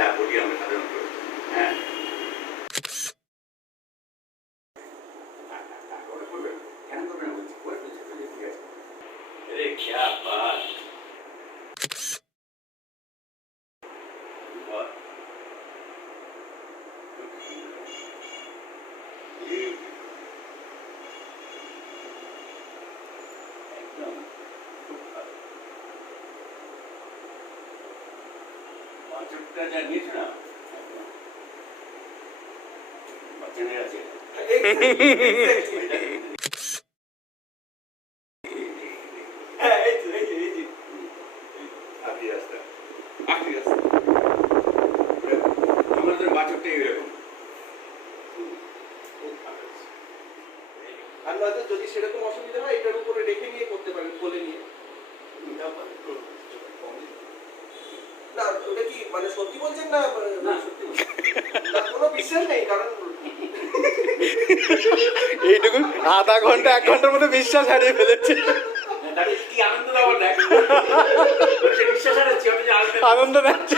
যা বলি আমরা সাধারণত। হ্যাঁ, কেন করবে না বলছি, করে ফেলছে, ঠিক আছে। अरे क्या बात। एकदम खूब ভালো। বাজেটটা যা নিয়েছে না, বাচ্চা মেয়ে আছে। আমাদের বাজেটটা এরকম। আর নয়তো যদি সেরকম অসুবিধা হয় এটার উপরে রেখে নিয়ে করতে পারেন, কোলে নিয়ে। না ওটা কি মানে সত্যি বলছেন না? না সত্যি বলছি। না কোনো বিশ্বাস নেই, কারণ এইটুকু আধা ঘন্টা 1 ঘন্টার মধ্যে বিশ্বাস হারিয়ে ফেলেছে। তাহলে কি আনন্দ দেওয়ার দেখ, সে বিশ্বাস হারাচ্ছি, আমি যে আনন্দ নেচ্ছে।